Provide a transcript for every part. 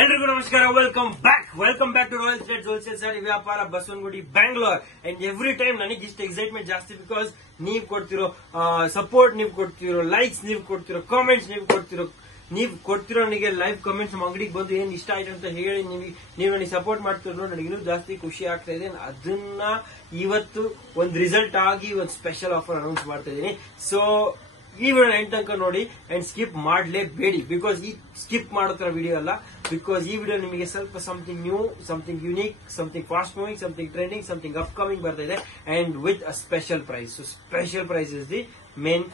ಎಲ್ರಿಗೂ ನಮಸ್ಕಾರ. Welcome back to royal threads wholesale sari ವ್ಯಾಪಾರ Basavanagudi Bangalore. And every time ನನಗೆ ಇಷ್ಟ ಎಕ್ಸೈಟ್ಮೆಂಟ್ ಜಾಸ್ತಿ ಬಿಕಾಸ್ ನೀವು ಕೊಡ್ತಿರೋ ಸಪೋರ್ಟ್, ನೀವು ಕೊಡ್ತಿರೋ ಲೈಕ್ಸ್, ನೀವು ಕೊಡ್ತಿರೋ ಕಾಮೆಂಟ್ಸ್, ನೀವು ಕೊಡ್ತಿರೋ ನನಗೆ ಲೈವ್ ಕಮೆಂಟ್ಸ್ ನಮ್ಮ ಅಂಗಡಿಗೆ ಬಂದು ಏನ್ ಇಷ್ಟ ಆಯ್ತು ಅಂತ ಹೇಳಿ ನೀವು ನನಗೆ ಸಪೋರ್ಟ್ ಮಾಡ್ತಿರೋ ನನಗೆ ಇನ್ನೂ ಜಾಸ್ತಿ ಖುಷಿ ಆಗ್ತಾ ಇದೆ. ಅದನ್ನ ಇವತ್ತು ಒಂದು ರಿಸಲ್ಟ್ ಆಗಿ ಒಂದು ಸ್ಪೆಷಲ್ ಆಫರ್ ಅನೌನ್ಸ್ ಮಾಡ್ತಾ ಇದ್ದೀನಿ. ಸೊ ಈ ವಿಡಿಯೋ ಎಂಡ್ ತನಕ ನೋಡಿ ಅಂಡ್ ಸ್ಕಿಪ್ ಮಾಡಲೇಬೇಡಿ. ಬಿಕಾಸ್ ಈ ಸ್ಕಿಪ್ ಮಾಡೋ ತರ ವಿಡಿಯೋ ಅಲ್ಲ. ಬಿಕಾಸ್ ಈ ವಿಡಿಯೋ ನಿಮಗೆ ಸ್ವಲ್ಪ something new, something unique, something fast moving, something trending, something upcoming ಬರ್ತಾ ಇದೆ and with a special price. So special price is the main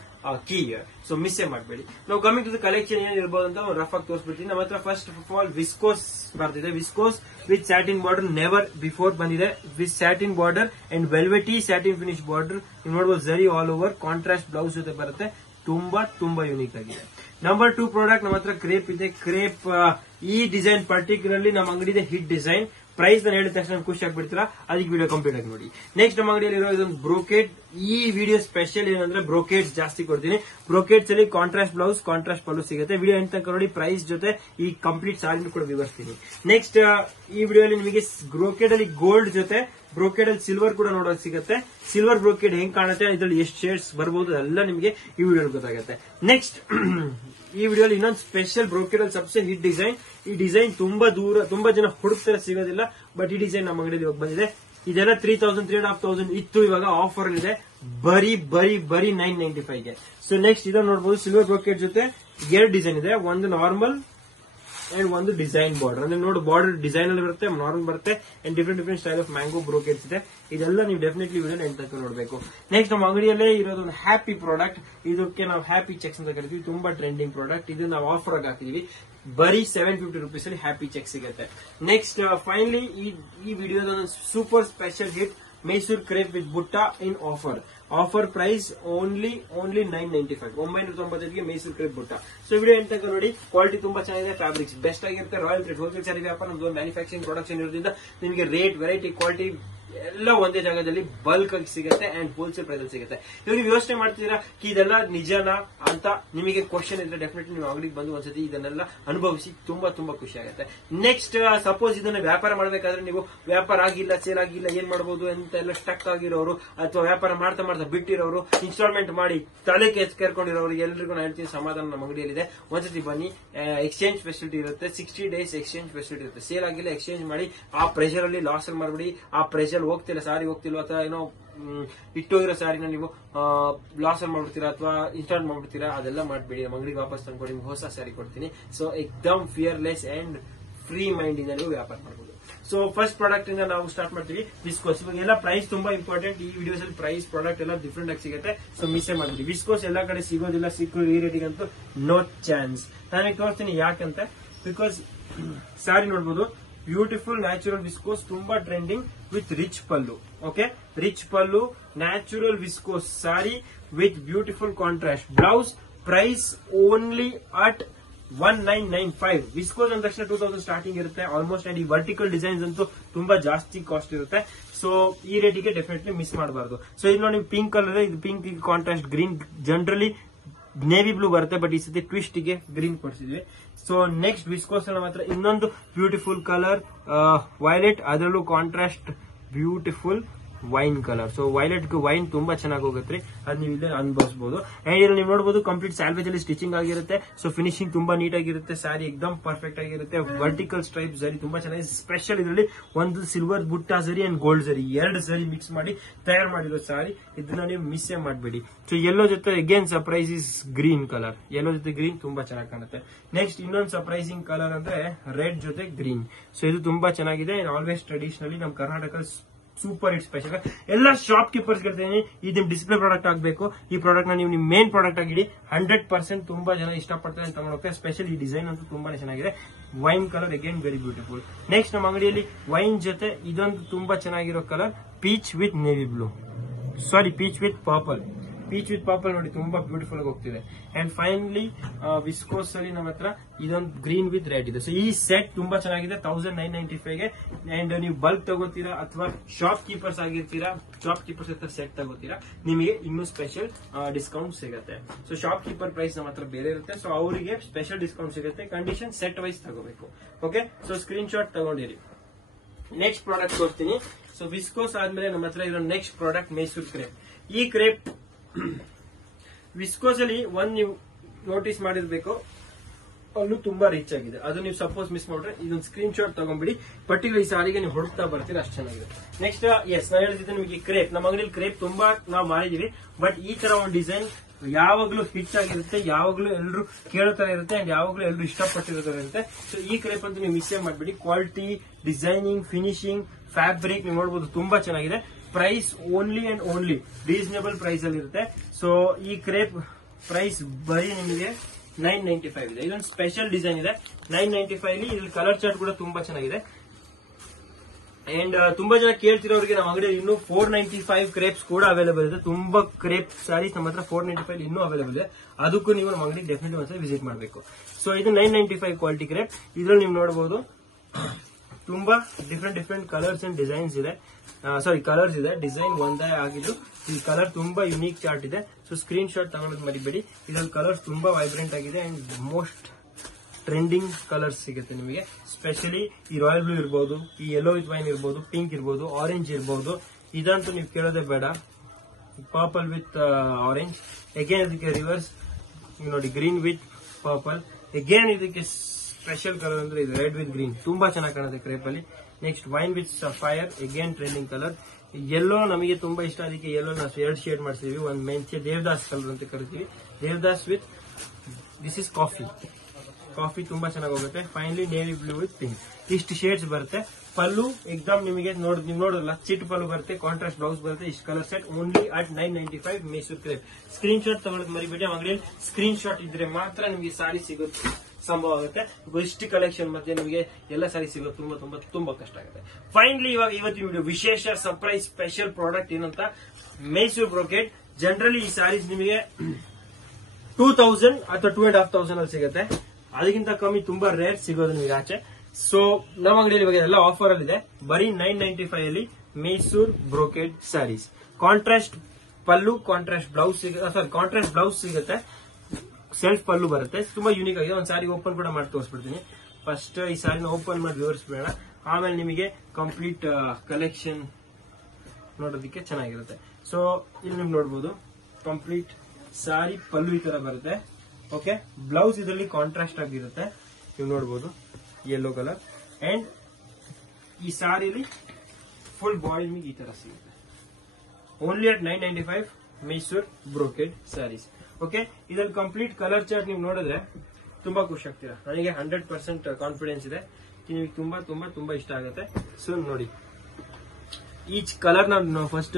key here. So miss ಮಾಡಬೇಡಿ. ನಾವು ಕಮಿಂಗ್ ಟು ದ ಕಲೆಕ್ಷನ್ ಏನ್ ಇರಬಹುದು ಅಂತ rough ಆಗಿ ತೋರಿಸ್ಬಿಡ್ತೀನಿ. ನಮ್ಮ ಹತ್ರ ಫಸ್ಟ್ ಆಫ್ ಆಲ್ ವಿಸ್ಕೋಸ್ ಬರ್ತಿದೆ. Viscose with satin border, never before ಬಂದಿದೆ. With satin border and velvety satin finish border. ನೀವು ನೋಡಬಹುದು ಜರಿ ಆಲ್ ಓವರ್ ಕಾಂಟ್ರಾಸ್ಟ್ ಬ್ಲೌಸ್ ಜೊತೆ ಬರುತ್ತೆ. ತುಂಬಾ ಯುನೀಕ್ ಆಗಿದೆ. ನಂಬರ್ 2 ಪ್ರಾಡಕ್ಟ್ ನಮ್ಮ ಹತ್ರ ಕ್ರೇಪ್ ಇದೆ. ಕ್ರೇಪ್ ಈ ಡಿಸೈನ್ ಪರ್ಟಿಕ್ಯುಲರ್ಲಿ ನಮ್ಮ ಅಂಗಡಿದೆ ಹಿಟ್ ಡಿಸೈನ್. ಪ್ರೈಸ್ ನಾನು ಹೇಳಿದ ತಕ್ಷಣ ಖುಷಿ ಆಗ್ಬಿಡ್ತೀರಾ. ಅದಕ್ಕೆ ವಿಡಿಯೋ ಕಂಪ್ಲೀಟ್ ಆಗಿ ನೋಡಿ. ನೆಕ್ಸ್ಟ್ ನಮ್ಮ ಅಂಗಡಿಯಲ್ಲಿ ಇರೋ ಇದೊಂದು ಬ್ರೋಕೆಡ್. ಈ ವಿಡಿಯೋ ಸ್ಪೆಷಲ್ ಏನಂದ್ರೆ ಬ್ರೋಕೆಡ್ಸ್ ಜಾಸ್ತಿ ಕೊಡ್ತೀನಿ. ಬ್ರೋಕೆಡ್ಸ್ ಅಲ್ಲಿ ಕಾಂಟ್ರಾಸ್ಟ್ ಬ್ಲೌಸ್, ಕಾಂಟ್ರಾಸ್ಟ್ ಪಲ್ಲು ಸಿಗುತ್ತೆ. ವಿಡಿಯೋ ಎಂತ ನೋಡಿ ಪ್ರೈಸ್ ಜೊತೆ ಈ ಕಂಪ್ಲೀಟ್ ಸಾರಿ ಕೂಡ ವಿವರಿಸ್ತೀನಿ. ನೆಕ್ಸ್ಟ್ ಈ ವಿಡಿಯೋಲಿ ನಿಮಗೆ ಬ್ರೋಕೆಡ್ ಅಲ್ಲಿ ಗೋಲ್ಡ್ ಜೊತೆ ಬ್ರೋಕೆಡ್ ಅಲ್ಲಿ ಸಿಲ್ವರ್ ಕೂಡ ನೋಡೋಕೆ ಸಿಗುತ್ತೆ. ಸಿಲ್ವರ್ ಬ್ರೋಕೆಡ್ ಹೆಂಗ್ ಕಾಣುತ್ತೆ, ಇದರಲ್ಲಿ ಎಷ್ಟು ಶೇಡ್ಸ್ ಬರಬಹುದು ಎಲ್ಲ ನಿಮಗೆ ಈ ವಿಡಿಯೋ ಗೊತ್ತಾಗುತ್ತೆ. ನೆಕ್ಸ್ಟ್ ಈ ವಿಡಿಯೋಲಿ ಇನ್ನೊಂದು ಸ್ಪೆಷಲ್ ಬ್ರೋಕೆಡ್ ಅಲ್ಲಿ ಸಬ್ಸೆ ಹಿಟ್ ಡಿಸೈನ್. ಈ ಡಿಸೈನ್ ತುಂಬಾ ಜನ ಹುಡುಕ್ತಾರೆ, ಸಿಗೋದಿಲ್ಲ. ಬಟ್ ಈ ಡಿಸೈನ್ ನಮ್ಮ ಅಂಗಡಿಯಲ್ಲಿ ಇವಾಗ ಬಂದಿದೆ. ಇದೆಲ್ಲ 3000 3,500 ಇತ್ತು, ಇವಾಗ ಆಫರ್ ಇದೆ ಬರೀ 995 ಗೆ. ಸೊ ನೆಕ್ಸ್ಟ್ ಇದನ್ನು ನೋಡಬಹುದು. ಸಿಲ್ವರ್ ಬ್ರೋಕೆಡ್ ಜೊತೆ 2 ಡಿಸೈನ್ ಇದೆ. ಒಂದು ನಾರ್ಮಲ್ ಅಂಡ್ ಒಂದು ಡಿಸೈನ್ ಬಾರ್ಡರ್. ಅಂದ್ರೆ ನೋಡಿ ಬಾರ್ಡರ್ ಡಿಸೈನ್ ಅಲ್ಲಿ ಬರುತ್ತೆ, ನಾರ್ಮಲ್ ಬರುತ್ತೆ and different style of mango brocades ಇದೆ. ಇದೆಲ್ಲ ನೀವು ಡೆಫಿನೆಟ್ಲಿ ವಿಡಿಯೋ ಎಂತ ನೋಡಬೇಕು. ನೆಕ್ಸ್ಟ್ ನಮ್ಮ ಅಂಗಡಿಯಲ್ಲೇ ಇರೋದು ಒಂದು ಹ್ಯಾಪಿ ಪ್ರಾಡಕ್ಟ್. ಇದಕ್ಕೆ ನಾವು ಹ್ಯಾಪಿ ಚೆಕ್ಸ್ ಅಂತ ಕರಿತೀವಿ. ತುಂಬಾ ಟ್ರೆಂಡಿಂಗ್ ಪ್ರಾಡಕ್ಟ್. ಇದು ನಾವು ಆಫರ್ ಆಗಿ ಹಾಕಿದೀವಿ. ಬರೀ 750 rupees ಅಲ್ಲಿ ಹ್ಯಾಪಿ ಚೆಕ್ ಸಿಗುತ್ತೆ. ನೆಕ್ಸ್ಟ್ ಫೈನಲಿ ಈ ವಿಡಿಯೋದ super special hit Mysore crepe with ಬುಟ್ಟ ಇನ್ ಆಫರ್ ಪ್ರೈಸ್ ಓನ್ಲಿ 995 ಗೆ ಮೈಸೂರ್ ಕ್ರೇಪ್ ಬುಟ್ಟ. ಸೊ ವಿಡಿಯೋ ಎಂತ ನೋಡಿ. ಕ್ವಾಲಿಟಿ ತುಂಬಾ ಚೆನ್ನಾಗಿದೆ, ಫ್ಯಾಬ್ರಿಕ್ಸ್ ಬೆಸ್ಟ್ ಆಗಿರುತ್ತೆ. ರಾಯಲ್ ಥ್ರೆಡ್ಸ್ ಹೋಲ್ಸೇಲ್ ಸಾರಿ ವ್ಯಾಪಾರ ನಮ್ದು ಮ್ಯಾನುಫ್ಯಾಕ್ಚರಿಂಗ್ ಪ್ರೊಡಕ್ಷನ್ ಇರೋದ್ರಿಂದ ನಿಮಗೆ ರೇಟ್, ವೆರೈಟಿ, ಕ್ವಾಲಿಟಿ ಎಲ್ಲ ಒಂದೇ ಜಾಗದಲ್ಲಿ ಬಲ್ಕ್ ಆಗಿ ಸಿಗುತ್ತೆ ಅಂಡ್ ಹೋಲ್ಸೇಲ್ ಪ್ರೈಸ್ ಅಲ್ಲಿ ಸಿಗುತ್ತೆ. ಇವಾಗ ನೀವು ಯೋಚನೆ ಮಾಡ್ತೀರಾ ಇದೆಲ್ಲ ನಿಜನಾ ಅಂತ ನಿಮಗೆ ಕ್ವಶನ್ ಇದ್ರೆ ಡೆಫಿನೆಟ್ಲಿ ನೀವು ಅಂಗಡಿಗೆ ಬಂದು ಒಂದ್ಸತಿ ಇದನ್ನೆಲ್ಲ ಅನುಭವಿಸಿ ತುಂಬಾ ಖುಷಿ ಆಗುತ್ತೆ. ನೆಕ್ಸ್ಟ್ ಸಪೋಸ್ ಇದನ್ನ ವ್ಯಾಪಾರ ಮಾಡಬೇಕಾದ್ರೆ ನೀವು ವ್ಯಾಪಾರ ಆಗಿಲ್ಲ, ಸೇಲ್ ಆಗಿಲ್ಲ, ಏನ್ ಮಾಡಬಹುದು ಅಂತ ಎಲ್ಲ ಸ್ಟಕ್ ಆಗಿರೋರು ಅಥವಾ ವ್ಯಾಪಾರ ಮಾಡ್ತಾ ಬಿಟ್ಟಿರೋರು, ಇನ್ಸ್ಟಾಲ್ಮೆಂಟ್ ಮಾಡಿ ತಲೆ ಕೆರ್ಕೊಂಡಿರೋರು ಎಲ್ರಿಗೂ ನಾನು ಹೇಳ್ತೀನಿ ಸಮಾಧಾನ ನಮ್ಮ ಅಂಗಡಿಯಲ್ಲಿದೆ. ಒಂದ್ಸತಿ ಬನ್ನಿ. ಎಕ್ಸ್ಚೇಂಜ್ ಫೆಸಿಲಿಟಿ ಇರುತ್ತೆ. 60 days ಎಕ್ಸ್ಚೇಂಜ್ ಫೆಸಿಲಿಟಿ ಇರುತ್ತೆ. ಸೇಲ್ ಆಗಿಲ್ಲ ಎಕ್ಸ್ಚೇಂಜ್ ಮಾಡಿ. ಆ ಪ್ರೆಷರ್ ಅಲ್ಲಿ ಲಾಸ್ ಅಲ್ಲಿ ಮಾಡಬೇಡಿ. ಆ ಪ್ರೆಷರ್ ಹೋಗ್ತಿಲ್ಲ, ಸಾರಿ ಹೋಗ್ತಿಲ್ಲ ಅಥವಾ ಏನೋ ಇಟ್ಟೋಗಿರೋ ಸಾರಿನ ನೀವು ಲಾಸ್ ಅಲ್ಲಿ ಮಾಡ್ಬಿಡ್ತೀರಾ ಅಥವಾ ಇನ್ಸ್ಟಾಲ್ ಮಾಡ್ಬಿಡ್ತೀರಾ, ಅದೆಲ್ಲ ಮಾಡಬೇಡಿ. ನಮ್ಮ ಅಂಗಡಿಗೆ ವಾಪಸ್ ತಂದ್ಕೊಡಿ, ನಿಮ್ಗೆ ಹೊಸ ಸಾರಿ ಕೊಡ್ತೀನಿ. ಸೊ ಎಕ್ದಮ್ ಫಿಯರ್ಲೆಸ್ ಅಂಡ್ ಫ್ರೀ ಮೈಂಡ್ ಇಂದ ನೀವು ವ್ಯಾಪಾರ ಮಾಡಬಹುದು. ಸೊ ಫಸ್ಟ್ ಪ್ರಾಡಕ್ಟ್ ಇಂದ ನಾವು ಸ್ಟಾರ್ಟ್ ಮಾಡ್ತೀವಿ. ವಿಸ್ಕೋಸ್. ಇವಾಗ ಎಲ್ಲ ಪ್ರೈಸ್ ತುಂಬಾ ಇಂಪಾರ್ಟೆಂಟ್. ಈ ವಿಡಿಯೋಸ್ ಅಲ್ಲಿ ಪ್ರೈಸ್ ಪ್ರಾಡಕ್ಟ್ ಎಲ್ಲ ಡಿಫ್ರೆಂಟ್ ಆಗಿ ಸಿಗುತ್ತೆ. ಸೊ ಮಿಸ್ ಮಾಡ್ಬಿಡಿ. ವಿಸ್ಕೋಸ್ ಎಲ್ಲಾ ಕಡೆ ಸಿಗೋದಿಲ್ಲ. ಸಿಕ್ಕರು ಈ ರೇಟಿಗಂತೂ ನೋ ಚಾನ್ಸ್. ನಾನು ತೋರಿಸ್ತೀನಿ ಯಾಕಂತ. ಬಿಕಾಸ್ ಸಾರಿ ನೋಡಬಹುದು, ಬ್ಯೂಟಿಫುಲ್ ನ್ಯಾಚುರಲ್ ವಿಸ್ಕೋಸ್, ತುಂಬಾ trending with rich pallu. Okay, rich pallu, natural viscose sari with beautiful contrast blouse. Price only at 1995. Viscose ಅಂದ ತಕ್ಷಣ 2000 ಸ್ಟಾರ್ಟಿಂಗ್ ಇರುತ್ತೆ ಆಲ್ಮೋಸ್ಟ್. ಅಂಡ್ ಈ ವರ್ಟಿಕಲ್ ಡಿಸೈನ್ಸ್ ಅಂತೂ ತುಂಬಾ ಜಾಸ್ತಿ ಕಾಸ್ಟ್ ಇರುತ್ತೆ. ಸೊ ಈ ರೇಟಿಗೆ ಡೆಫಿನೆಟ್ಲಿ ಮಿಸ್ ಮಾಡಬಾರ್ದು. ಸೊ ಇದು ನೋಡಿ ಪಿಂಕ್ ಕಲರ್, ಇದು pink contrast green. Generally navy blue ಬರುತ್ತೆ, ಬಟ್ ಈ ಸತಿ ಟ್ವಿಸ್ಟ್ ಗೆ ಗ್ರೀನ್ ಕೊಡಿಸಿದ್ವಿ. ಸೊ ನೆಕ್ಸ್ಟ್ ವಿಸ್ಕೋಸ್ ನಮ್ಮ ಹತ್ರ ಇನ್ನೊಂದು ಬ್ಯೂಟಿಫುಲ್ ಕಲರ್ ವೈಲೆಟ್, ಅದರಲ್ಲೂ contrast beautiful wine colour. So violet wine ತುಂಬಾ ಚೆನ್ನಾಗಿ ಹೋಗುತ್ತೆ. ಅದು ನೀವು ಇಲ್ಲಿ ಅನುಭವಿಸಬಹುದು. ಅಂಡ್ ಇಲ್ಲಿ ನೀವು ನೋಡಬಹುದು ಕಂಪ್ಲೀಟ್ ಸ್ಯಾಲ್ವೇಜ್ ಅಲ್ಲಿ ಸ್ಟಿಚಿಂಗ್ ಆಗಿರುತ್ತೆ. ಸೊ ಫಿನಿಶಿಂಗ್ ತುಂಬಾ ನೀಟ್ ಆಗಿರುತ್ತೆ. ಸ್ಯಾರಿ ಎಕ್ದಮ್ ಪರ್ಫೆಕ್ಟ್ ಆಗಿರುತ್ತೆ. ವರ್ಟಿಕಲ್ ಸ್ಟ್ರೈಪ್ ಜರಿ ತುಂಬಾ ಚೆನ್ನಾಗಿ ಸ್ಪೆಷಲ್. ಇದರಲ್ಲಿ ಒಂದು ಸಿಲ್ವರ್ ಬುಟ್ಟ ಜರಿ ಅಂಡ್ ಗೋಲ್ಡ್ ಜರಿ 2 ಜರಿ ಮಿಕ್ಸ್ ಮಾಡಿ ತಯಾರು ಮಾಡಿರೋ ಸಾರಿ. ಇದನ್ನ ನೀವು ಮಿಸ್ ಮಾಡಬೇಡಿ. ಸೊ ಯೆಲ್ಲೋ ಜೊತೆ again surprise is green colour. Yellow ಜೊತೆ ಗ್ರೀನ್ ತುಂಬಾ ಚೆನ್ನಾಗಿ ಕಾಣುತ್ತೆ. ನೆಕ್ಸ್ಟ್ ಇನ್ನೊಂದು ಸರ್ಪ್ರೈಸಿಂಗ್ ಕಲರ್ ಅಂದ್ರೆ ರೆಡ್ ಜೊತೆ ಗ್ರೀನ್. ಸೊ ಇದು ತುಂಬಾ ಚೆನ್ನಾಗಿದೆ. ಆಲ್ವೇಸ್ ಟ್ರೆಡಿಷನಲಿ ನಮ್ಮ ಕರ್ನಾಟಕ ಸೂಪರ್ ಹಿಟ್ ಸ್ಪೆಷಲ್. ಎಲ್ಲ ಶಾಪ್ ಕೀಪರ್ಸ್ ಹೇಳ್ತೀನಿ, ಇದು ನಿಮ್ ಡಿಸ್ಪ್ಲೇ ಪ್ರಾಡಕ್ಟ್ ಆಗಬೇಕು. ಈ ಪ್ರಾಡಕ್ಟ್ ನ ನೀವು ನಿಮ್ ಮೇನ್ ಪ್ರಾಡಕ್ಟ್ ಆಗಿಡಿ. 100% ತುಂಬಾ ಜನ ಇಷ್ಟಪಡ್ತಾರೆ ಅಂತ ತಗೊಳಕ್ಕೆ. ಸ್ಪೆಷಲ್ ಈ ಡಿಸೈನ್ ಅಂತೂ ತುಂಬಾನೇ ಚೆನ್ನಾಗಿದೆ. Wine colour again very beautiful. Next ನಮ್ಮ ಅಂಗಡಿಯಲ್ಲಿ ವೈನ್ ಜೊತೆ ಇದೊಂದು ತುಂಬಾ ಚೆನ್ನಾಗಿರೋ colour, peach with navy blue, sari peach with purple. Peach with purple ನೋಡಿ ತುಂಬಾ ಬ್ಯೂಟಿಫುಲ್ ಆಗಿ ಹೋಗ್ತಿದೆ. ಅಂಡ್ ಫೈನಲಿ ವಿಸ್ಕೋಸ್ ಅಲ್ಲಿ ನಮ್ಮ ಹತ್ರ ಇದೊಂದು ಗ್ರೀನ್ ವಿತ್ ರೆಡ್ ಇದೆ. ಸೊ ಈ ಸೆಟ್ ತುಂಬಾ ಚೆನ್ನಾಗಿದೆ 1995 ಗೆ. ಅಂಡ್ ನೀವು ಬಲ್ಕ್ ತಗೋತೀರಾ ಅಥವಾ ಶಾಪ್ ಕೀಪರ್ಸ್ ಆಗಿರ್ತೀರಾ, ಶಾಪ್ ಕೀಪರ್ಸ್ ಹತ್ರ ಸೆಟ್ ತಗೋತೀರಾ, ನಿಮಗೆ ಇನ್ನೂ ಸ್ಪೆಷಲ್ ಡಿಸ್ಕೌಂಟ್ ಸಿಗುತ್ತೆ. ಸೊ ಶಾಪ್ ಕೀಪರ್ ಪ್ರೈಸ್ ನಮ್ಮ ಹತ್ರ ಬೇರೆ ಇರುತ್ತೆ. ಸೊ ಅವರಿಗೆ ಸ್ಪೆಷಲ್ ಡಿಸ್ಕೌಂಟ್ ಸಿಗುತ್ತೆ. ಕಂಡೀಷನ್ ಸೆಟ್ ವೈಸ್ ತಗೋಬೇಕು. ಓಕೆ, ಸೊ ಸ್ಕ್ರೀನ್ ಶಾಟ್ ತಗೊಂಡಿರಿ. ನೆಕ್ಸ್ಟ್ ಪ್ರಾಡಕ್ಟ್ ಕೊಡ್ತೀನಿ. ಸೊ ವಿಸ್ಕೋಸ್ ಆದ್ಮೇಲೆ ನಮ್ಮ ಹತ್ರ ಇರೋ ನೆಕ್ಸ್ಟ್ ಪ್ರಾಡಕ್ಟ್ ಮೈಸೂರ್ ಕ್ರೇಪ್. ಈ ಕ್ರೇಪ್ ವಿಸ್ಕೋಸ್ ಅಲ್ಲಿ ಒಂದ್ ನೀವು ನೋಟಿಸ್ ಮಾಡಿರ್ಬೇಕು, ಅಲ್ಲೂ ತುಂಬಾ ರಿಚ್ ಆಗಿದೆ. ಅದು ನೀವು ಸಪೋಸ್ ಮಿಸ್ ಮಾಡ್ರೆ ಇದೊಂದು ಸ್ಕ್ರೀನ್ ಶಾಟ್ ತಗೊಂಡ್ಬಿಡಿ. ಪರ್ಟಿಕ್ಯುಲರ್ ಈ ಸಾರಿಗೆ ನೀವು ಹುಡುಕ್ತಾ ಬರ್ತೀರಾ, ಅಷ್ಟು ಚೆನ್ನಾಗಿದೆ. ನೆಕ್ಸ್ಟ್ ಎಸ್ ನಾ ಹೇಳಿದ್ದೆ ನಿಮಗೆ ಕ್ರೇಪ್. ನಮ್ಮ ಅಂಗಡಿಯಲ್ಲಿ ಕ್ರೇಪ್ ತುಂಬಾ ನಾವು ಮಾಡಿದೀವಿ. ಬಟ್ ಈ ತರ ಒಂದು ಡಿಸೈನ್ ಯಾವಾಗ್ಲೂ ಹಿಟ್ ಆಗಿರುತ್ತೆ, ಯಾವಾಗ್ಲೂ ಎಲ್ಲರೂ ಕೇಳೋ ತರ ಇರುತ್ತೆ, ಅಂಡ್ ಯಾವಾಗ್ಲೂ ಎಲ್ಲರೂ ಇಷ್ಟಪಟ್ಟಿರೋ ತರ ಇರುತ್ತೆ. ಸೊ ಈ ಕ್ರೇಪ್ ಅಂತೂ ನೀವು ಮಿಸ್ ಮಾಡ್ಬಿಡಿ. ಕ್ವಾಲಿಟಿ, ಡಿಸೈನಿಂಗ್, ಫಿನಿಶಿಂಗ್, ಫ್ಯಾಬ್ರಿಕ್ ನೀವು ನೋಡಬಹುದು ತುಂಬಾ ಚೆನ್ನಾಗಿದೆ. Price only and only reasonable price ಅಲ್ಲಿ ಇರುತ್ತೆ. ಸೊ ಈ ಕ್ರೇಪ್ ಪ್ರೈಸ್ ಬರೀ ನಿಮಗೆ 995 ಇದೆ. ಇದೊಂದು ಸ್ಪೆಷಲ್ ಡಿಸೈನ್ ಇದೆ 995 ಅಲ್ಲಿ. ಇದ್ರಲ್ಲಿ ಕಲರ್ ಚಾರ್ಟ್ ಕೂಡ ತುಂಬಾ ಚೆನ್ನಾಗಿದೆ. ಅಂಡ್ ತುಂಬಾ ಜನ ಕೇಳ್ತಿರೋರಿಗೆ ನಮ್ಮ ಅಂಗಡಿಯಲ್ಲಿ ಇನ್ನೂ 495 ಕ್ರೇಪ್ಸ್ ಕೂಡ ಅವೈಲೇಬಲ್ ಇದೆ. ತುಂಬಾ ಕ್ರೇಪ್ ಸ್ಯಾರೀಸ್ ನಮ್ಮ ಹತ್ರ 495 ಇನ್ನೂ ಅವೈಲೇಬಲ್ ಇದೆ. ಅದಕ್ಕೂ ನೀವು ನಮ್ಮ ಅಂಗಡಿ ಡೆಫಿನೆಟ್ಲಿ ಒಂದ್ಸಲ ವಿಸಿಟ್ ಮಾಡಬೇಕು. ಸೊ ಇದು 995 ಕ್ವಾಲಿಟಿ ಕ್ರೇಪ್. ಇದ್ರಲ್ಲಿ ನೀವು ನೋಡಬಹುದು ತುಂಬಾ ಡಿಫ್ರೆಂಟ್ ಕಲರ್ಸ್ ಅಂಡ್ ಡಿಸೈನ್ಸ್ ಇದೆ. ಕಲರ್ಸ್ ಇದೆ, ಡಿಸೈನ್ ಒಂದೇ ಆಗಿದ್ದು. ಈ ಕಲರ್ ತುಂಬಾ ಯುನೀಕ್ ಚಾರ್ಟ್ ಇದೆ. ಸೊ ಸ್ಕ್ರೀನ್ ಶಾಟ್ ತಗೊಳ್ಳೋದು ಮರಿಬೇಡಿ. ಇದ್ರಲ್ಲಿ ಕಲರ್ಸ್ ತುಂಬಾ ವೈಬ್ರೆಂಟ್ ಆಗಿದೆ ಅಂಡ್ ಮೋಸ್ಟ್ ಟ್ರೆಂಡಿಂಗ್ ಕಲರ್ಸ್ ಸಿಗುತ್ತೆ ನಿಮಗೆ. ಸ್ಪೆಷಲಿ ಈ ರಾಯಲ್ ಬ್ಲೂ ಇರಬಹುದು, ಈ ಯೆಲ್ಲೋ ವಿತ್ ವೈನ್ ಇರಬಹುದು, ಪಿಂಕ್ ಇರಬಹುದು, ಆರೆಂಜ್ ಇರಬಹುದು. ಇದಂತೂ ನೀವು ಕೇಳೋದೇ ಬೇಡ. ಪರ್ಪಲ್ ವಿತ್ ಆರೆಂಜ್, ಅಗೇನ್ ಇದಕ್ಕೆ ರಿವರ್ಸ್ ನೋಡಿ ಗ್ರೀನ್ ವಿತ್ ಪರ್ಪಲ್. ಅಗೇನ್ ಇದಕ್ಕೆ ಸ್ಪೆಷಲ್ ಕಲರ್ ಅಂದ್ರೆ ಇದು ರೆಡ್ ವಿತ್ ಗ್ರೀನ್, ತುಂಬಾ ಚೆನ್ನಾಗಿ ಕಾಣುತ್ತೆ ಕ್ರೇಪ್ ಅಲ್ಲಿ. Next wine with sapphire, again trending colour. Yellow ನಮಗೆ ತುಂಬಾ ಇಷ್ಟ, ಅದಕ್ಕೆ ಯೆಲ್ಲೋ ನಾವು 2 ಶೇಡ್ ಮಾಡಿಸಿದೀವಿ. ಒಂದು ಮೇನ್ ಶೇಡ್ ದೇವದಾಸ್ ಕಲರ್ ಅಂತ ಕರಿತೀವಿ. Devdas with this is coffee ತುಂಬಾ ಚೆನ್ನಾಗಿ ಹೋಗುತ್ತೆ. Finally navy blue with pink, ಇಷ್ಟು ಶೇಡ್ಸ್ ಬರುತ್ತೆ. ಪಲ್ಲು ಎಕ್ದಮ್ ನಿಮಗೆ ನೀವು ನೋಡೋಲ್ಲ, ಚಿಟ್ ಪಲ್ಲು ಬರುತ್ತೆ, ಕಾಂಟ್ರಾಸ್ಟ್ ಬ್ಲೌಸ್ ಬರುತ್ತೆ. ಇಷ್ಟು colour set only at 995 Mysore crepe. Screen shot ತಗೊಳ್ಳೋದು ಮರಿಬೇಡಿ. ಅಂಗಡಿಯಲ್ಲಿ ಸ್ಕ್ರೀನ್ ಶಾಟ್ ಇದ್ರೆ ಮಾತ್ರ ನಿಮಗೆ ಸಾರಿ ಸಿಗುತ್ತೆ ಸಂಭವ ಆಗುತ್ತೆ. ಇಷ್ಟು ಕಲೆಕ್ಷನ್ ಮತ್ತೆ ನಿಮಗೆ ಎಲ್ಲ ಸಾರಿ ಸಿಗೋದು ತುಂಬಾ ತುಂಬಾ ತುಂಬಾ ಕಷ್ಟ ಆಗುತ್ತೆ. ಫೈನಲಿ ಇವತ್ತಿನ ವಿಡಿಯೋ ವಿಶೇಷ ಸರ್ಪ್ರೈಸ್ ಸ್ಪೆಷಲ್ ಪ್ರಾಡಕ್ಟ್ ಏನಂತ, ಮೈಸೂರ್ ಬ್ರೋಕೆಡ್. ಜನರಲಿ ಈ ಸಾರೀಸ್ ನಿಮಗೆ 2000 ಅಥವಾ 2500 ಅಲ್ಲಿ ಸಿಗುತ್ತೆ. ಅದಕ್ಕಿಂತ ಕಮ್ಮಿ ತುಂಬಾ ರೇಟ್ ಸಿಗೋದು ನಿಮಗೆ ಆಚೆ. ಸೊ ನಮ್ಮ ಅಂಗಡಿಯಲ್ಲಿ ಇವಾಗ ಎಲ್ಲ ಆಫರ್ ಅಲ್ಲಿ ಇದೆ. ಬರೀ 995 ಅಲ್ಲಿ ಮೈಸೂರ್ ಬ್ರೋಕೆಡ್ ಸ್ಯಾರೀಸ್. ಕಾಂಟ್ರಾಸ್ಟ್ ಪಲ್ಲು, ಕಾಂಟ್ರಾಸ್ಟ್ ಬ್ಲೌಸ್ ಸಿಗುತ್ತೆ, ಸೆಲ್ಫ್ ಪಲ್ಲು ಬರುತ್ತೆ. ತುಂಬಾ ಯೂನಿಕ್ ಆಗಿದೆ. ಒಂದು ಸಾರಿ ಓಪನ್ ಕೂಡ ಮಾಡಿ ತೋರಿಸ್ಬಿಡ್ತೀನಿ. ಫಸ್ಟ್ ಈ ಸಾರಿನ ಓಪನ್ ಮಾಡಿ ವಿವರಿಸಬೇಡ, ಆಮೇಲೆ ನಿಮಗೆ ಕಂಪ್ಲೀಟ್ ಕಲೆಕ್ಷನ್ ನೋಡೋದಕ್ಕೆ ಚೆನ್ನಾಗಿರುತ್ತೆ. ಸೊ ಇಲ್ಲಿ ನೀವು ನೋಡಬಹುದು ಕಂಪ್ಲೀಟ್ ಸಾರಿ ಪಲ್ಲು ಈ ತರ ಬರುತ್ತೆ. ಓಕೆ, ಬ್ಲೌಸ್ ಇದರಲ್ಲಿ ಕಾಂಟ್ರಾಸ್ಟ್ ಆಗಿರುತ್ತೆ, ನೀವು ನೋಡಬಹುದು ಯೆಲ್ಲೋ ಕಲರ್. ಅಂಡ್ ಈ ಸಾರಿಲಿ ಫುಲ್ ಬಾಡಿ ನಿಮಗೆ ಈ ತರ ಸಿಗುತ್ತೆ. Only at 995 Mysore brocade sarees. Okay, ಇದ್ರಲ್ಲಿ ಕಂಪ್ಲೀಟ್ ಕಲರ್ ಚಾರ್ಟ್ ನೀವು ನೋಡಿದ್ರೆ ತುಂಬಾ ಖುಷಿ ಆಗ್ತೀರಾ. ನನಗೆ 100% ಕಾನ್ಫಿಡೆನ್ಸ್ ಇದೆ ನಿಮಗೆ ತುಂಬಾ ತುಂಬಾ ತುಂಬಾ ಇಷ್ಟ ಆಗುತ್ತೆ. ಸೊ ನೋಡಿ, ಈಚ್ ಕಲರ್ ನಾವು ಫಸ್ಟ್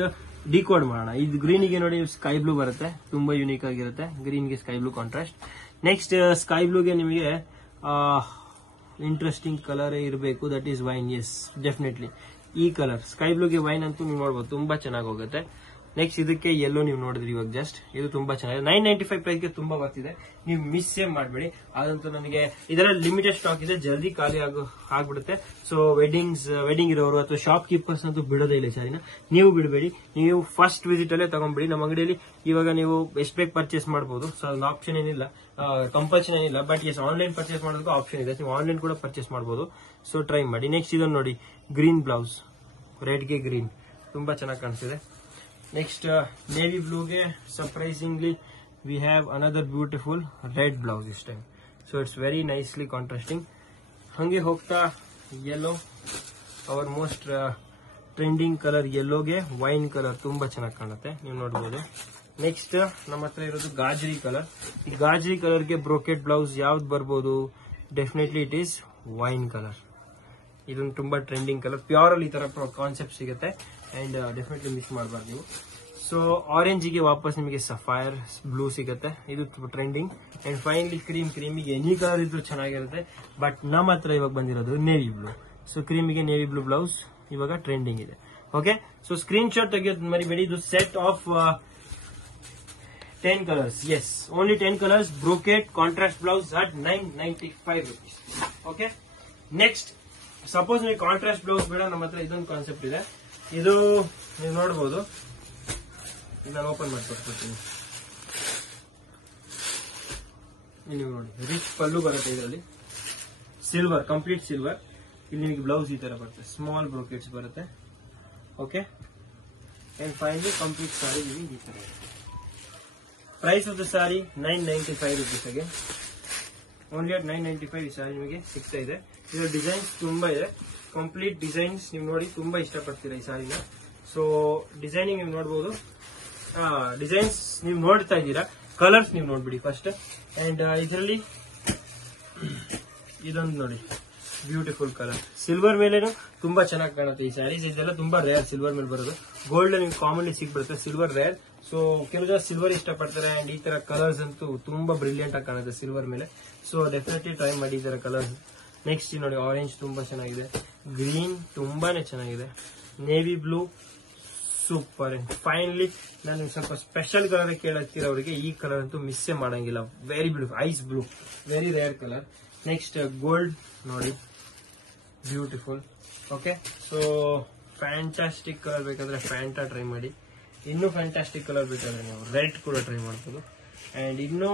ಡಿಕೋಡ್ ಮಾಡೋಣ. ಇದು ಗ್ರೀನ್ಗೆ ನೋಡಿ ಸ್ಕೈ ಬ್ಲೂ ಬರುತ್ತೆ, ತುಂಬಾ ಯುನೀಕ್ ಆಗಿರುತ್ತೆ. ಗ್ರೀನ್ಗೆ sky blue contrast. Next sky ಬ್ಲೂಗೆ ನಿಮಗೆ ಇಂಟ್ರೆಸ್ಟಿಂಗ್ ಕಲರ್ ಇರಬೇಕು, that is wine. Yes, definitely ಈ ಕಲರ್ ಸ್ಕೈ ಬ್ಲೂಗೆ ವೈನ್ ಅಂತೂ ನೀವು ನೋಡಬಹುದು, ತುಂಬಾ ಚೆನ್ನಾಗಿ ಹೋಗುತ್ತೆ. ನೆಕ್ಸ್ಟ್ ಇದಕ್ಕೆ ಯೆಲ್ಲೋ ನೀವು ನೋಡಿದ್ರಿ ಇವಾಗ ಜಸ್ಟ್, ಇದು ತುಂಬಾ ಚೆನ್ನಾಗಿದೆ. 995 ಪ್ರೈಸ್ಗೆ ತುಂಬಾ ಬರ್ತಿದೆ, ನೀವು ಮಿಸ್ ಮಾಡಬೇಡಿ. ಅದಂತೂ ನನಗೆ ಇದರಲ್ಲಿ ಲಿಮಿಟೆಡ್ ಸ್ಟಾಕ್ ಇದೆ, ಜಲ್ದಿ ಖಾಲಿ ಆಗ್ಬಿಡುತ್ತೆ. ಸೊ ವೆಡ್ಡಿಂಗ್ ಇರೋರು ಅಥವಾ ಶಾಪ್ ಕೀಪರ್ಸ್ ಅಂತೂ ಬಿಡೋದೇ ಇಲ್ಲ ಸಾರಿನ, ನೀವು ಬಿಡಬೇಡಿ. ನೀವು ಫಸ್ಟ್ ವಿಸಿಟ್ ಅಲ್ಲೇ ತಗೊಂಡ್ಬಿಡಿ. ನಮ್ಮ ಅಂಗಡಿಯಲ್ಲಿ ಇವಾಗ ನೀವು ಎಷ್ಟು ಬೇಕು ಪರ್ಚೇಸ್ ಮಾಡಬಹುದು. ಸೊ ಅದೊಂದು ಆಪ್ಷನ್ ಏನಿಲ್ಲ, ಕಂಪಲ್ಷನ್ ಏನಿಲ್ಲ. ಬಟ್ ಎಸ್, ಆನ್ಲೈನ್ ಪರ್ಚೇಸ್ ಮಾಡೋದಕ್ಕೂ ಆಪ್ಷನ್ ಇದೆ, ನೀವು ಆನ್ಲೈನ್ ಕೂಡ ಪರ್ಚೇಸ್ ಮಾಡಬಹುದು. ಸೊ ಟ್ರೈ ಮಾಡಿ. ನೆಕ್ಸ್ಟ್ ಇದನ್ನು ನೋಡಿ, ಗ್ರೀನ್ ಬ್ಲೌಸ್, ರೆಡ್ಗೆ ಗ್ರೀನ್ ತುಂಬಾ ಚೆನ್ನಾಗಿ ಕಾಣಿಸ್ತಿದೆ. Next, navy blue ge surprisingly we have another beautiful red blouse this time. So it's very nicely contrasting. Hange hogta yellow, our most trending color yellow ge wine color tumba ಚೆನ್ನಾಗಿ ಕಾಣುತ್ತೆ, ನೀವು ನೋಡಬಹುದು. Next ನಮ್ಮ ಹತ್ರ ಇರೋದು ಗಾಜರಿ colour. ಈ ಗಾಜರಿ ಕಲರ್ ಗೆ ಬ್ರೋಕೆಟ್ ಬ್ಲೌಸ್ ಯಾವ್ದು ಬರ್ಬೋದು? Definitely it is wine colour. ಇದೊಂದು ತುಂಬಾ ಟ್ರೆಂಡಿಂಗ್ ಕಲರ್, ಪ್ಯೂರ್ ಅಲ್ಲಿ ಈ ತರ ಕಾನ್ಸೆಪ್ಟ್ ಸಿಗುತ್ತೆ. ಅಂಡ್ ಡೆಫಿನೆಟ್ಲಿ ಮಿಸ್ ಮಾಡಬಾರ್ದು ನೀವು. ಸೊ ಆರೆಂಜಿಗೆ ವಾಪಸ್ ನಿಮಗೆ ಸಫೈರ್ ಬ್ಲೂ ಸಿಗುತ್ತೆ, ಇದು ಟ್ರೆಂಡಿಂಗ್. ಅಂಡ್ ಫೈನಲಿ ಕ್ರೀಮಿಗೆ ಎನಿ ಕಲರ್ ಇದ್ರು ಚೆನ್ನಾಗಿರುತ್ತೆ. ಬಟ್ ನಮ್ಮ ಹತ್ರ ಇವಾಗ ಬಂದಿರೋದು ನೇವಿ ಬ್ಲೂ. ಸೊ ಕ್ರೀಮಿಗೆ ನೇವಿ ಬ್ಲೂ ಬ್ಲೌಸ್ ಇವಾಗ ಟ್ರೆಂಡಿಂಗ್ ಇದೆ. ಓಕೆ, ಸೊ ಸ್ಕ್ರೀನ್ ಶಾಟ್ ತೆಗೆಯೋದು ಮರಿಬೇಡಿ. ಇದು set of 10 colors. Yes, only 10 colors. Brocade contrast blouse at 995 rupees. Okay. Next, suppose ನೀವು ಕಾಂಟ್ರಾಸ್ಟ್ ಬ್ಲೌಸ್ ಬೇಡ, ನಮ್ಮ ಹತ್ರ ಇದೊಂದು ಕಾನ್ಸೆಪ್ಟ್ ಇದೆ. ಇದು ನೀವು ನೋಡಬಹುದು. ನಾನು ಓಪನ್ ಮಾಡಿ ತೋರಿಸ್ಕೊಡ್ತೀನಿ. ನೀವು ನೋಡಿ, ರಿಚ್ ಪಲ್ಲು ಬರುತ್ತೆ ಇದರಲ್ಲಿ, ಸಿಲ್ವರ್, ಕಂಪ್ಲೀಟ್ ಸಿಲ್ವರ್. ಇಲ್ಲಿ ನಿಮಗೆ ಬ್ಲೌಸ್ ಈ ತರ ಬರುತ್ತೆ, ಸ್ಮಾಲ್ ಬ್ರೋಕೆಟ್ಸ್ ಬರುತ್ತೆ. Okay, and finally complete sari ನಿಮಗೆ ಈ ತರ. Price of the sari 995 rupees ಗೆ. ಓನ್ಲಿ ಅಟ್ 995 ಈ ಸಾರಿ ನಿಮಗೆ ಸಿಗ್ತಾ ಇದೆ. ಇದರ ಡಿಸೈನ್ಸ್ ತುಂಬಾ ಇದೆ, ಕಂಪ್ಲೀಟ್ ಡಿಸೈನ್ಸ್ ನೀವು ನೋಡಿ ತುಂಬಾ ಇಷ್ಟಪಡ್ತೀರಾ ಈ ಸಾರಿನ. ಸೊ ಡಿಸೈನಿಂಗ್ ನೀವು ನೋಡಬಹುದು, ಡಿಸೈನ್ಸ್ ನೀವು ನೋಡ್ತಾ ಇದ್ದೀರಾ, ಕಲರ್ಸ್ ನೀವು ನೋಡ್ಬಿಡಿ ಫಸ್ಟ್. ಅಂಡ್ ಇದರಲ್ಲಿ ಇದೊಂದು ನೋಡಿ, ಬ್ಯೂಟಿಫುಲ್ ಕಲರ್, ಸಿಲ್ವರ್ ಮೇಲೇನು ತುಂಬಾ ಚೆನ್ನಾಗಿ ಕಾಣುತ್ತೆ ಈ ಸ್ಯಾರೀಸ್. ಇದೆಲ್ಲ ತುಂಬಾ ರೇರ್ ಸಿಲ್ವರ್ ಮೇಲೆ ಬರೋದು. ಗೋಲ್ಡ್ ನಿಮ್ಗೆ ಕಾಮನ್ಲಿ ಸಿಗ್ಬಿಡುತ್ತೆ, ಸಿಲ್ವರ್ ರೇರ್. ಸೊ ಕೆಲವು ಜನ ಸಿಲ್ವರ್ ಇಷ್ಟಪಡ್ತಾರೆ. ಅಂಡ್ ಈ ತರ ಕಲರ್ಸ್ ಅಂತೂ ತುಂಬಾ ಬ್ರಿಲಿಯಂಟ್ ಆಗಿ ಕಾಣುತ್ತೆ ಸಿಲ್ವರ್ ಮೇಲೆ. ಸೊ ಡೆಫಿನೆಟ್ಲಿ ಟ್ರೈ ಮಾಡಿ ಈ ತರ ಕಲರ್ಸ್. ನೆಕ್ಸ್ಟ್ ನೋಡಿ, ಆರೆಂಜ್ ತುಂಬಾ ಚೆನ್ನಾಗಿದೆ, ಗ್ರೀನ್ ತುಂಬಾನೇ ಚೆನ್ನಾಗಿದೆ, ನೇವಿ ಬ್ಲೂ ಸೂಪರ್. ಫೈನಲಿ ನಾನು ಸ್ವಲ್ಪ ಸ್ಪೆಷಲ್ ಕಲರ್ ಕೇಳತ್ತಿರೋರಿಗೆ ಈ ಕಲರ್ ಅಂತೂ ಮಿಸ್ಸೇ ಮಾಡಂಗಿಲ್ಲ. Very beautiful ice blue, very rare colour. Next gold ನೋಡಿ, beautiful. Okay, so fantastic colour ಬೇಕಾದ್ರೆ ಫ್ಯಾಂಟಾ ಟ್ರೈ ಮಾಡಿ. ಇನ್ನೂ ಫ್ಯಾಂಟಾಸ್ಟಿಕ್ ಕಲರ್ ಬೇಕಾದ್ರೆ ನೀವು ರೆಡ್ ಕೂಡ ಟ್ರೈ ಮಾಡ್ಬೋದು. ಅಂಡ್ ಇನ್ನೂ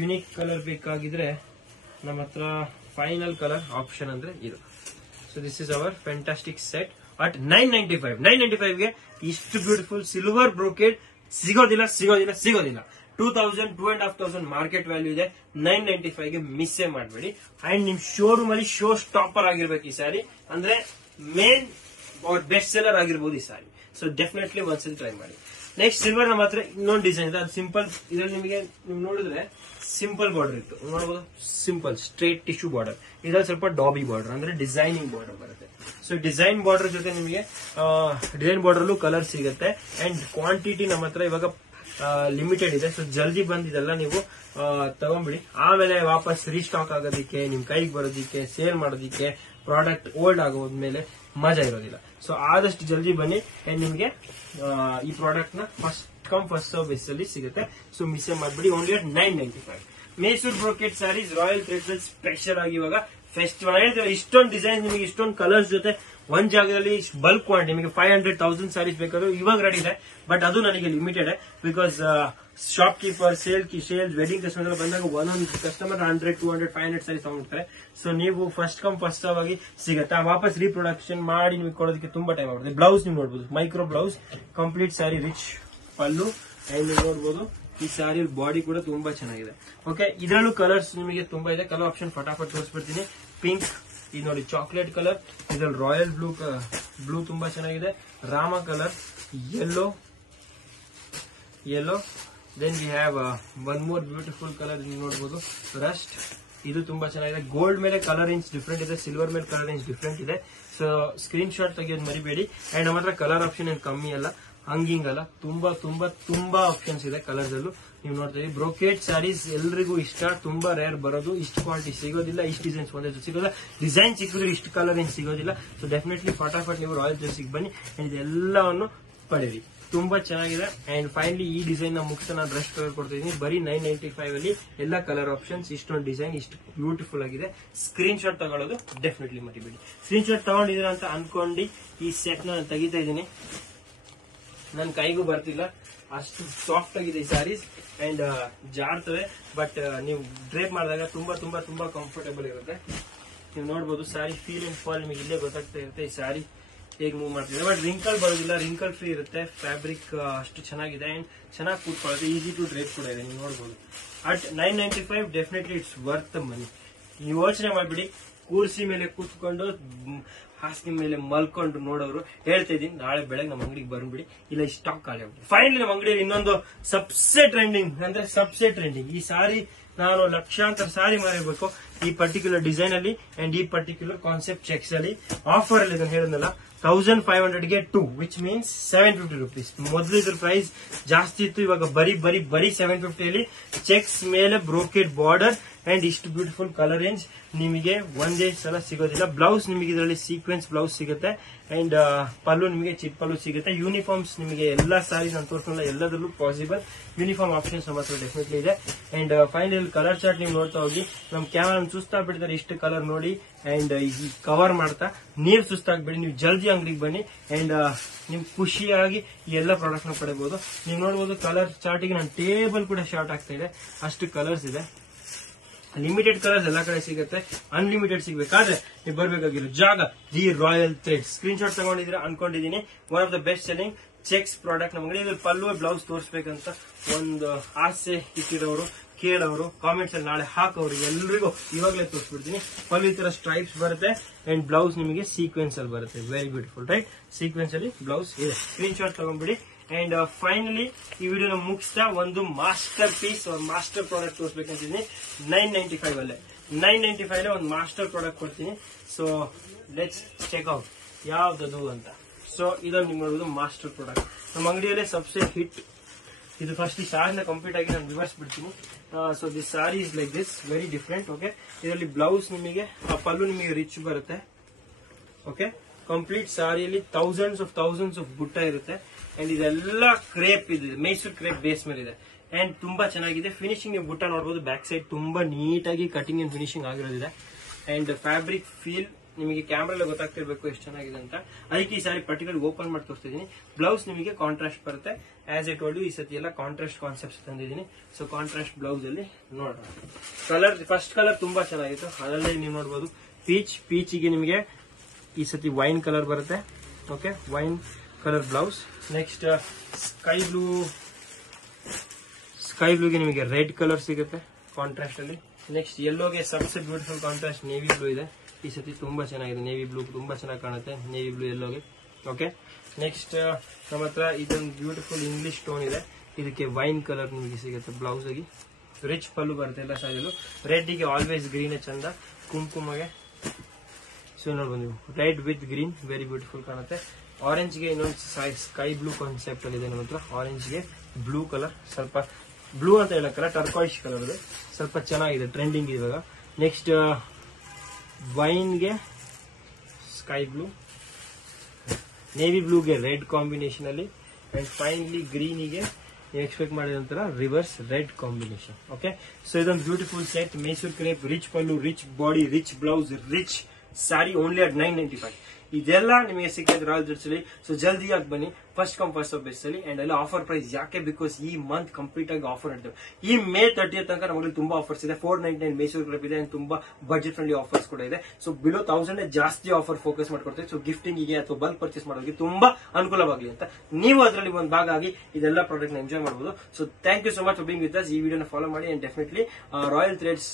ಯುನಿಕ್ ಕಲರ್ ಬೇಕಾಗಿದ್ರೆ ನಮ್ಮ ಹತ್ರ ಫೈನಲ್ ಕಲರ್ ಆಪ್ಷನ್ ಅಂದ್ರೆ ಇದು. So this is our fantastic set at 995. 995 ಗೆ ಇಷ್ಟು ಬ್ಯೂಟಿಫುಲ್ ಸಿಲ್ವರ್ ಬ್ರೋಕೆಡ್ ಸಿಗೋದಿಲ್ಲ. 2,000 ಮಾರ್ಕೆಟ್ ವ್ಯಾಲ್ಯೂ ಇದೆ. 995 ಗೆ ಮಿಸ್ಸೇ ಮಾಡಬೇಡಿ. ಅಂಡ್ ನಿಮ್ ಶೋರೂಮ್ ಅಲ್ಲಿ ಶೋ ಸ್ಟಾಪರ್ ಆಗಿರ್ಬೇಕು ಈ ಸಾರಿ, ಅಂದ್ರೆ ಮೇನ್ ಬೆಸ್ಟ್ ಸೆಲ್ಲರ್ ಆಗಿರ್ಬೋದು ಈ ಸಾರಿ. ಸೊ ಡೆಫಿನೆಟ್ಲಿ ಒಂದ್ಸಲಿ ಟ್ರೈ ಮಾಡಿ. ನೆಕ್ಸ್ಟ್ ಸಿಲ್ವರ್ ನಮ್ಮ ಹತ್ರ ಇನ್ನೊಂದು ಡಿಸೈನ್ ಇದೆ, ಅದು ಸಿಂಪಲ್. ಇದರಲ್ಲಿ ನಿಮಗೆ ನೀವು ನೋಡಿದ್ರೆ ಸಿಂಪಲ್ ಬಾರ್ಡರ್ ಇತ್ತು ನೋಡಬಹುದು, ಸಿಂಪಲ್ ಸ್ಟ್ರೇಟ್ ಟಿಶ್ಯೂ ಬಾರ್ಡರ್. ಇದ್ರಲ್ಲಿ ಸ್ವಲ್ಪ ಡಾಬಿ ಬಾರ್ಡರ್ ಅಂದ್ರೆ ಡಿಸೈನಿಂಗ್ ಬಾರ್ಡರ್ ಬರುತ್ತೆ. ಸೊ ಡಿಸೈನ್ ಬಾರ್ಡರ್ ಜೊತೆ ನಿಮಗೆ ಡಿಸೈನ್ ಬಾರ್ಡರ್ ಕಲರ್ ಸಿಗುತ್ತೆ. ಅಂಡ್ ಕ್ವಾಂಟಿಟಿ ನಮ್ಮ ಹತ್ರ ಇವಾಗ ಲಿಮಿಟೆಡ್ ಇದೆ. ಸೊ ಜಲ್ದಿ ಬಂದ್ ಇದೆಲ್ಲ ನೀವು ತಗೊಂಡ್ಬಿಡಿ. ಆಮೇಲೆ ವಾಪಸ್ ರೀಸ್ಟಾಕ್ ಆಗೋದಿಕ್ಕೆ, ನಿಮ್ ಕೈಗೆ ಬರೋದಿಕ್ಕೆ, ಸೇಲ್ ಮಾಡೋದಿಕ್ಕೆ, ಪ್ರಾಡಕ್ಟ್ ಓಲ್ಡ್ ಆಗೋದ್ಮೇಲೆ ಮಜಾ ಇರೋದಿಲ್ಲ. ಸೊ ಆದಷ್ಟು ಜಲ್ದಿ ಬನ್ನಿ. ಅಂಡ್ ನಿಮ್ಗೆ ಈ ಪ್ರಾಡಕ್ಟ್ ನ first come first serve base ಅಲ್ಲಿ ಸಿಗುತ್ತೆ. ಸೊ ಮಿಸ್ ಮಾಡ್ಬಿಡಿ. Only at 995. Mysuru brocade sarees royal threads special ಆಗಿ ಇವಾಗ ಫೆಸ್ಟಿವಲ್ ಇಷ್ಟೊಂದು ಡಿಸೈನ್ ನಿಮಗೆ, ಇಷ್ಟೊಂದು ಕಲರ್ಸ್ ಜೊತೆ ಒಂದ್ ಜಾಗದಲ್ಲಿ ಬಲ್ಕ್ ಕ್ವಾಂಟಿಟಿ ನಿಮಗೆ 500,000 ಸ್ಯಾರೀಸ್ ಬೇಕಾದ್ರೂ ಇವಾಗ ರೆಡಿ ಇದೆ. ಬಟ್ ಅದು ನನಗೆ limited, because shop keeper, sales, wedding customer ಬಂದಾಗ ಒಂದೊಂದು ಕಸ್ಟಮರ್ 100, 200, 500 ಸ್ಯಾರೀಸ್ ತಗೊಂಡ್ತಾರೆ. ಸೊ ನೀವು ಫಸ್ಟ್ ಕಮ್ ಫಸ್ಟ್ ಸರ್ವ್ ಆಗಿ ಸಿಗುತ್ತೆ. ವಾಪಸ್ ರೀಪ್ರೊಡಕ್ಷನ್ ಮಾಡಿ ನಿಮಗೆ ಕೊಡೋದಕ್ಕೆ ತುಂಬಾ ಟೈಮ್ ಆಗುತ್ತೆ. ಬ್ಲೌಸ್ ನೀವು ನೋಡಬಹುದು, micro blouse, complete sari, rich pallu. And ನೀವು ನೋಡಬಹುದು ಈ ಸ್ಯಾರಿ ಬಾಡಿ ಕೂಡ ತುಂಬಾ ಚೆನ್ನಾಗಿದೆ. ಓಕೆ, ಇದರಲ್ಲೂ ಕಲರ್ಸ್ ನಿಮಗೆ ತುಂಬಾ ಇದೆ. ಕಲರ್ ಆಪ್ಷನ್ ಫಟಾಫಟ್ ತೋರಿಸ್ಬಿಡ್ತೀನಿ. ಪಿಂಕ್, ಇದು ನೋಡಿ ಚಾಕ್ಲೇಟ್ ಕಲರ್, ಇದ್ರಲ್ಲಿ ರಾಯಲ್ ಬ್ಲೂ ತುಂಬಾ ಚೆನ್ನಾಗಿದೆ, ರಾಮ colour, yellow, then we have one more beautiful colour ನೀವು ನೋಡಬಹುದು, ರಸ್ಟ್. ಇದು ತುಂಬಾ ಚೆನ್ನಾಗಿದೆ. ಗೋಲ್ಡ್ ಮೇಲೆ ಕಲರ್ ರೇಂಜ್ ಡಿಫ್ರೆಂಟ್ ಇದೆ, ಸಿಲ್ವರ್ ಮೇಲೆ ಕಲರ್ ರೇಂಜ್ ಡಿಫ್ರೆಂಟ್ ಇದೆ. ಸೊ ಸ್ಕ್ರೀನ್ ಶಾಟ್ ತೆಗೆಯೋದು ಮರಿಬೇಡಿ. ಅಂಡ್ ನಮ್ಮ ಹತ್ರ ಕಲರ್ ಆಪ್ಷನ್ ಏನು ಕಮ್ಮಿ ಅಲ್ಲ, ಹಂಗಿಂಗಲ್ಲ, ತುಂಬಾ ಆಪ್ಷನ್ಸ್ ಇದೆ ಕಲರ್ಸ್ ಅಲ್ಲೂ. ನೀವು ನೋಡ್ತಾ ಇದ್ದೀವಿ ಬ್ರೋಕೆಟ್ ಸ್ಯಾರೀಸ್ ಎಲ್ರಿಗೂ ಇಷ್ಟ, ತುಂಬಾ ರೇರ್ ಬರೋದು. ಇಷ್ಟು ಕ್ವಾಂಟಿಟಿ ಸಿಗೋದಿಲ್ಲ, ಇಷ್ಟು ಡಿಸೈನ್ಸ್ ಒಂದೇ ಸಿಗೋದಿಲ್ಲ, ಡಿಸೈನ್ ಸಿಕ್ಕಿದ್ರೆ ಇಷ್ಟು ಕಲರ್ ಏನು ಸಿಗೋದಿಲ್ಲ. ಸೊ ಡೆಫಿನೆಟ್ಲಿ ಫಟಾಫಟ್ ನೀವು ರಾಯಲ್ ಜ್ಯೂಸಿಗೆ ಬನ್ನಿ. ಇದೆಲ್ಲವನ್ನು ಪಡೆಯಿರಿ, ತುಂಬಾ ಚೆನ್ನಾಗಿದೆ. ಅಂಡ್ ಫೈನಲಿ ಈ ಡಿಸೈನ್ ನ ಮುಗಿಸ ನಾನು ರೆಸ್ಟ್ ಕಲರ್ ಕೊಡ್ತಿದ್ದೀನಿ. ಬರೀ 995 ಅಲ್ಲಿ ಎಲ್ಲ ಕಲರ್ ಆಪ್ಷನ್ಸ್, ಇಷ್ಟೊಂದು ಡಿಸೈನ್, ಇಷ್ಟು ಬ್ಯೂಟಿಫುಲ್ ಆಗಿದೆ. ಸ್ಕ್ರೀನ್ ಶಾಟ್ ತಗೊಳ್ಳೋದು ಡೆಫಿನೆಟ್ಲಿ ಮರಿಬೇಡಿ. ಸ್ಕ್ರೀನ್ ಶಾಟ್ ತಗೊಂಡಿದ್ದೀರಾ ಅಂತ ಅನ್ಕೊಂಡು ಈ ಸೆಟ್ ನಾನು ತೆಗಿತಾ ಇದ್ದೀನಿ. ನನ್ನ ಕೈಗೂ ಬರ್ತಿಲ್ಲ, ಅಷ್ಟು ಸಾಫ್ಟ್ ಆಗಿದೆ ಈ ಸ್ಯಾರೀಸ್. ಅಂಡ್ ಜಾರ್ತವೆ, ಬಟ್ ನೀವು ಡ್ರೇಪ್ ಮಾಡಿದಾಗ ತುಂಬಾ ಕಂಫರ್ಟೇಬಲ್ ಇರುತ್ತೆ. ನೀವು ನೋಡಬಹುದು ಸ್ಯಾರಿ ಫೀಲ್ ಅಂಡ್ ಫಾಲ್ ನಿಮಗೆ ಇಲ್ಲೇ ಗೊತ್ತಾಗ್ತಾ ಇರುತ್ತೆ ಈ ಸ್ಯಾರಿ ಹೇಗೆ ಮೂವ್ ಮಾಡ್ತಿದೆ. ಬಟ್ ರಿಂಕಲ್ ಬರೋದಿಲ್ಲ, ರಿಂಕಲ್ ಫ್ರೀ ಇರುತ್ತೆ. ಫ್ಯಾಬ್ರಿಕ್ ಅಷ್ಟು ಚೆನ್ನಾಗಿದೆ ಅಂಡ್ ಚೆನ್ನಾಗಿ ಕೂತ್ಕೊಳ್ಳುತ್ತೆ. ಈಸಿ ಟು ಡ್ರೇಪ್ ಕೂಡ ಇದೆ. ನೀವು ನೋಡಬಹುದು at 995 definitely it's worth the money. ನೀವು ಯೋಚನೆ ಮಾಡ್ಬಿಡಿ, ಕೂರ್ಸಿ ಮೇಲೆ ಕೂತ್ಕೊಂಡು ಹಾಸಿಗೆ ಮೇಲೆ ಮಲ್ಕೊಂಡು ನೋಡೋರು ಹೇಳ್ತಾ ಇದ್ದೀನಿ, ನಾಳೆ ಬೆಳಗ್ಗೆ ನಮ್ಮ ಅಂಗಡಿಗೆ ಬಂದ್ಬಿಡಿ, ಇಲ್ಲ ಈ ಸ್ಟಾಕ್ ಖಾಲಿ ಆಗ್ಬಿಟ್ಟು. ಫೈನಲಿ ನಮ್ಮ ಅಂಗಡಿಯಲ್ಲಿ ಇನ್ನೊಂದು ಸಬ್ಸೆ ಟ್ರೆಂಡಿಂಗ್ ಈ ಸಾರಿ ನಾನು ಲಕ್ಷಾಂತರ ಸಾರಿ ಮಾರಿರ್ಬೇಕು. ಈ ಪರ್ಟಿಕ್ಯುಲರ್ ಡಿಸೈನ್ ಅಲ್ಲಿ ಅಂಡ್ ಈ ಪರ್ಟಿಕ್ಯುಲರ್ ಕಾನ್ಸೆಪ್ಟ್ ಚೆಕ್ಸ್ ಅಲ್ಲಿ ಆಫರ್ ಅಲ್ಲಿ ಇದನ್ನ ಹೇಳಿದ್ನಲ್ಲ 1500 ಗೆ 2 ವಿಚ್ ಮೀನ್ಸ್ 750 rupees. ಮೊದಲು ಇದ್ರ ಪ್ರೈಸ್ ಜಾಸ್ತಿ ಇತ್ತು, ಇವಾಗ ಬರೀ 750 ಅಲ್ಲಿ ಚೆಕ್ಸ್ ಮೇಲೆ ಬ್ರೋಕೆಡ್ ಬಾರ್ಡರ್ ಅಂಡ್ ಇಷ್ಟು ಬ್ಯೂಟಿಫುಲ್ ಕಲರ್ ರೇಂಜ್ ನಿಮಗೆ ಒಂದೇ ಸಲ ಸಿಗೋದಿಲ್ಲ. ಬ್ಲೌಸ್ ನಿಮಗೆ ಇದರಲ್ಲಿ ಸೀಕ್ವೆನ್ಸ್ ಬ್ಲೌಸ್ ಸಿಗುತ್ತೆ ಅಂಡ್ ಪಲ್ಲು ನಿಮಗೆ ಚಿಕ್ಕ ಪಲ್ಲು ಸಿಗುತ್ತೆ. ಯೂನಿಫಾರ್ಮ್ಸ್ ನಿಮಗೆ ಎಲ್ಲಾ ಸಾರೀಸ್ ನಾನು ತೋರಿಸಲ್ಲ, ಎಲ್ಲದರಲ್ಲೂ ಪಾಸಿಬಲ್ ಯೂನಿಫಾರ್ಮ್ ಆಪ್ಷನ್ಸ್ ನಮ್ಮ ಹತ್ರ ಡೆಫಿನೆಟ್ಲಿ ಇದೆ. ಅಂಡ್ ಫೈನಲ್ ಕಲರ್ ಚಾರ್ಟ್ ನೀವು ನೋಡ್ತಾ ಹೋಗಿ. ನಮ್ ಕ್ಯಾಮರಾ ಸುಸ್ತಾಗ್ಬಿಟ್ಟಿದ್ದಾರೆ ಇಷ್ಟು ಕಲರ್ ನೋಡಿ ಅಂಡ್ ಕವರ್ ಮಾಡ್ತಾ. ನೀವು ಸುಸ್ತಾಗ್ಬಿಡಿ, ನೀವು ಜಲ್ದಿ ಅಂಗಡಿಗೆ ಬನ್ನಿ ಅಂಡ್ ನಿಮ್ ಖುಷಿಯಾಗಿ ಈ ಎಲ್ಲ ಪ್ರಾಡಕ್ಟ್ ನ ಪಡೆಯಬಹುದು. ನೀವು ನೋಡಬಹುದು ಕಲರ್ ಚಾರ್ಟಿಗೆ ನಾನು ಟೇಬಲ್ ಕೂಡ ಶಾರ್ಟ್ ಆಗ್ತಾ ಇದೆ, ಅಷ್ಟು ಕಲರ್ಸ್ ಇದೆ. ಲಿಮಿಟೆಡ್ ಕಲರ್ಸ್ ಎಲ್ಲ ಕಡೆ ಸಿಗುತ್ತೆ, ಅನ್ಲಿಮಿಟೆಡ್ ಸಿಗಬೇಕಾದ್ರೆ ನೀವು ಬರ್ಬೇಕಾಗಿರೋ ಜಾಗ the royal threads. Screenshot ತಗೊಂಡಿದ್ದೀರಾ ಅನ್ಕೊಂಡಿದೀನಿ. One of the best selling checks product ನಮ್ಮ ಅಂಗಡಿಯಲ್ಲಿ ಪಲ್ಲು ಬ್ಲೌಸ್ ತೋರಿಸಬೇಕಂತ ಒಂದು ಆಸೆ ಇಟ್ಟಿರೋರು ಕೇಳೋರು ಕಾಮೆಂಟ್ಸ್ ಅಲ್ಲಿ ನಾಳೆ ಹಾಕೋರು ಎಲ್ರಿಗೂ ಇವಾಗಲೇ ತೋರಿಸ್ಬಿಡ್ತೀನಿ. ಪಲ್ಲು ಈ ತರ ಸ್ಟ್ರೈಪ್ಸ್ ಬರುತ್ತೆ ಅಂಡ್ ಬ್ಲೌಸ್ ನಿಮಗೆ ಸೀಕ್ವೆನ್ಸ್ ಅಲ್ಲಿ ಬರುತ್ತೆ. ವೆರಿ ಬ್ಯೂಟಿಫುಲ್ ರೈಟ್, ಸೀಕ್ವೆನ್ಸ್ ಅಲ್ಲಿ ಬ್ಲೌಸ್ ಇದೆ. ಸ್ಕ್ರೀನ್ ಶಾಟ್ ತಗೊಂಡ್ಬಿಡಿ. ಅಂಡ್ ಫೈನಲಿ ಈ ವಿಡಿಯೋನ ಮುಗಿಸ್ತಾ ಒಂದು ಮಾಸ್ಟರ್ ಪೀಸ್, ಒಂದು ಮಾಸ್ಟರ್ ಪ್ರಾಡಕ್ಟ್ ತೋರಿಸ್ಬೇಕಂತಿದ್ದೀನಿ. 995 ಅಲ್ಲೇ 995 ಒಂದು ಮಾಸ್ಟರ್ ಪ್ರಾಡಕ್ಟ್ ಕೊಡ್ತೀನಿ. ಸೊ ಲೆಟ್ಸ್ ಚೆಕ್ ಔಟ್ ಯಾವ್ದದು ಅಂತ. ಸೊ ಇದೊಂದು ನಿಮ್ಗೆ ನೋಡೋದು ಮಾಸ್ಟರ್ ಪ್ರಾಡಕ್ಟ್ ನಮ್ಮ ಅಂಗಡಿಯಲ್ಲೇ ಸಬ್ಸೆ ಹಿಟ್. ಇದು ಫಸ್ಟ್ ಈ ಸಾರಿನ ಕಂಪ್ಲೀಟ್ ಆಗಿ ನಾನು ವಿವರಿಸ್ಬಿಡ್ತೀನಿ. So this sari is like this, very different. Okay, ಇದರಲ್ಲಿ ಬ್ಲೌಸ್ ನಿಮಗೆ ಪಲ್ಲು ನಿಮಗೆ ರಿಚ್ ಬರುತ್ತೆ. ಓಕೆ, ಕಂಪ್ಲೀಟ್ ಸಾರಿಯಲ್ಲಿ ಥೌಸಂಡ್ಸ್ ಆಫ್ ಬುಟ್ಟ ಇರುತ್ತೆ ಅಂಡ್ ಇದೆಲ್ಲ ಕ್ರೇಪ್ ಇದೆ, ಮೈಸೂರು ಕ್ರೇಪ್ ಬೇಸ್ ಮೇಲೆ ಇದೆ ಅಂಡ್ ತುಂಬಾ ಚೆನ್ನಾಗಿದೆ. ಫಿನಿಶಿಂಗ್ ನೀವು ಬುಟ್ಟ ನೋಡಬಹುದು, ಬ್ಯಾಕ್ ಸೈಡ್ ತುಂಬಾ ನೀಟಾಗಿ ಕಟಿಂಗ್ ಅಂಡ್ ಫಿನಿಶಿಂಗ್ ಆಗಿರೋದಿದೆ ಅಂಡ್ ಫ್ಯಾಬ್ರಿಕ್ ಫೀಲ್ ನಿಮಗೆ ಕ್ಯಾಮ್ರಲ್ಲಿ ಗೊತ್ತಾಗ್ತಿರ್ಬೇಕು ಎಷ್ಟು ಚೆನ್ನಾಗಿದೆ ಅಂತ. ಅದಕ್ಕೆ ಈ ಸಾರಿ ಪರ್ಟಿಕ್ಯುಲರ್ ಓಪನ್ ಮಾಡಿ ತೋರಿಸ್ತಿದ್ದೀನಿ. ಬ್ಲೌಸ್ ನಿಮಗೆ ಕಾಂಟ್ರಾಸ್ಟ್ ಬರುತ್ತೆ. ಆಸ್ ಐ ಟೋಲ್ಡ್ ಯು ಈ ಸತಿ ಎಲ್ಲ ಕಾಂಟ್ರಾಸ್ಟ್ ಕಾನ್ಸೆಪ್ಟ್ಸ್ ತಂದಿದ್ದೀನಿ. ಸೊ ಕಾಂಟ್ರಾಸ್ಟ್ ಬ್ಲೌಸ್ ಅಲ್ಲಿ ನೋಡೋಣ. ಕಲರ್ ಫಸ್ಟ್ ಕಲರ್ ತುಂಬಾ ಚೆನ್ನಾಗಿತ್ತು, ಅದರಲ್ಲಿ ನೀವು ನೋಡಬಹುದು ಪೀಚಿಗೆ ನಿಮಗೆ ಈ ಸತಿ ವೈನ್ ಕಲರ್ ಬರುತ್ತೆ. Okay, wine colour blouse. Next sky ಬ್ಲೂಗೆ ನಿಮಗೆ ರೆಡ್ ಕಲರ್ ಸಿಗುತ್ತೆ ಕಾಂಟ್ರಾಸ್ಟ್ ಅಲ್ಲಿ. ನೆಕ್ಸ್ಟ್ ಯೆಲ್ಲೋಗೆ ಸಬ್ಸೆ ಬ್ಯೂಟಿಫುಲ್ ಕಾಂಟ್ರಾಸ್ಟ್ ನೇವಿ ಬ್ಲೂ ಇದೆ. ಈ ಸತಿ ತುಂಬಾ ಚೆನ್ನಾಗಿದೆ, ನೇವಿ ಬ್ಲೂ ತುಂಬಾ ಚೆನ್ನಾಗಿ ಕಾಣುತ್ತೆ, ನೇವಿ ಬ್ಲೂ ಯೆಲ್ಲೋಗೆ. ಓಕೆ, ನೆಕ್ಸ್ಟ್ ನಮ್ಮ ಹತ್ರ ಇದೊಂದು ಬ್ಯೂಟಿಫುಲ್ ಇಂಗ್ಲಿಷ್ ಟೋನ್ ಇದೆ. ಇದಕ್ಕೆ ವೈನ್ ಕಲರ್ ನಿಮಗೆ ಸಿಗುತ್ತೆ ಬ್ಲೌಸ್ ಆಗಿ. ರಿಚ್ ಪಲ್ಲು ಬರುತ್ತೆ ಎಲ್ಲ ಸಾರಿಯಲ್ಲೂ. ರೆಡ್ ಗೆ ಆಲ್ವೇಸ್ ಗ್ರೀನ್ ಚಂದ, ಕುಂಕುಮಗೆ. ಸೊ ನೋಡ್ಬೋದು ನೀವು, red with green very beautiful ಕಾಣುತ್ತೆ. ಆರೆಂಜ್ ಗೆ ಇನ್ನೊಂದು ಸ್ಕೈ ಬ್ಲೂ ಕಾನ್ಸೆಪ್ಟ್ ಅಲ್ಲಿ ಇದೆ ನಮ್ಮ ಹತ್ರ. ಆರೆಂಜ್ ಗೆ ಬ್ಲೂ ಕಲರ್, ಸ್ವಲ್ಪ ಬ್ಲೂ ಅಂತ ಹೇಳಕ್ಕಲ್ಲ, ಟರ್ಕಾಯಿಶ್ ಕಲರ್ ಇದೆ, ಸ್ವಲ್ಪ ಚೆನ್ನಾಗಿದೆ, ಟ್ರೆಂಡಿಂಗ್ ಇವಾಗ. ನೆಕ್ಸ್ಟ್ ವೈನ್ ಗೆ ಸ್ಕೈ ಬ್ಲೂ, ನೇವಿ ಬ್ಲೂಗೆ ರೆಡ್ ಕಾಂಬಿನೇಷನ್ ಅಲ್ಲಿ ಅಂಡ್ ಫೈನಲಿ ಗ್ರೀನಿಗೆ ನೀವು ಎಕ್ಸ್ಪೆಕ್ಟ್ ಮಾಡಿದಂತರ reverse red combination. Okay, so ಇದೊಂದು beautiful set, Mysuru crepe, rich pallu, rich body, rich blouse, rich sari, only at 995. ಇದೆಲ್ಲ ನಿಮಗೆ ಸಿಕ್ಕಿದ್ರೆ ರಾಯಲ್ ಥ್ರೆಡ್ಸ್ ಅಲ್ಲಿ. ಸೊ ಜಲ್ದಿಯಾಗಿ ಬನ್ನಿ, first come first serve base ಅಲ್ಲಿ. ಅಂಡ್ ಎಲ್ಲ ಆಫರ್ ಪ್ರೈಸ್ ಯಾಕೆ, ಬಿಕಾಸ್ ಈ ಮಂತ್ ಕಂಪ್ಲೀಟ್ ಆಗಿ ಆಫರ್ ಇರ್ತವೆ. ಈ ಮೇ 30 ತನಕ ನಮಗೆ ತುಂಬಾ ಆಫರ್ಸ್ ಇದೆ. 499 ಮೈಸೂರು ಕ್ರೇಪ್ ಇದೆ ಅಂಡ್ ತುಂಬಾ ಬಜೆಟ್ ಫ್ರೆಂಡ್ಲಿ ಆಫರ್ಸ್ ಕೂಡ ಇದೆ. ಸೊ ಬಿಲೋ 1000 ಜಾಸ್ತಿ ಆಫರ್ ಫೋಕಸ್ ಮಾಡ್ಕೊಡ್ತೀವಿ. ಸೊ ಗಿಫ್ಟಿಂಗ್ ಗೆ ಅಥವಾ ಬಲ್ಕ್ ಪರ್ಚೇಸ್ ಮಾಡೋರಿಗೆ ತುಂಬಾ ಅನುಕೂಲವಾಗಲಿ ಅಂತ ನೀವು ಅದರಲ್ಲಿ ಒಂದು ಭಾಗ ಆಗಿ ಇದೆಲ್ಲ ಪ್ರಾಡಕ್ಟ್ ನ ಎಂಜಾಯ್ ಮಾಡಬಹುದು. So thank you so much for being with us. ಈ ವಿಡಿಯೋನ ಫಾಲೋ ಮಾಡಿ and definitely royal threads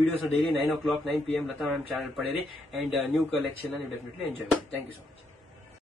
videos daily 9 o'clock 9 PM Lata ma'am channel ಪಡೆಯಿರಿ ಅಂಡ್ ನ್ಯೂ ಕಲೆಕ್ಷನ್ ನೀವು ಡೆಫಿನೆಟ್ಲಿ ಎಂಜಾಯ್ ಮಾಡಿ. Thank you so much.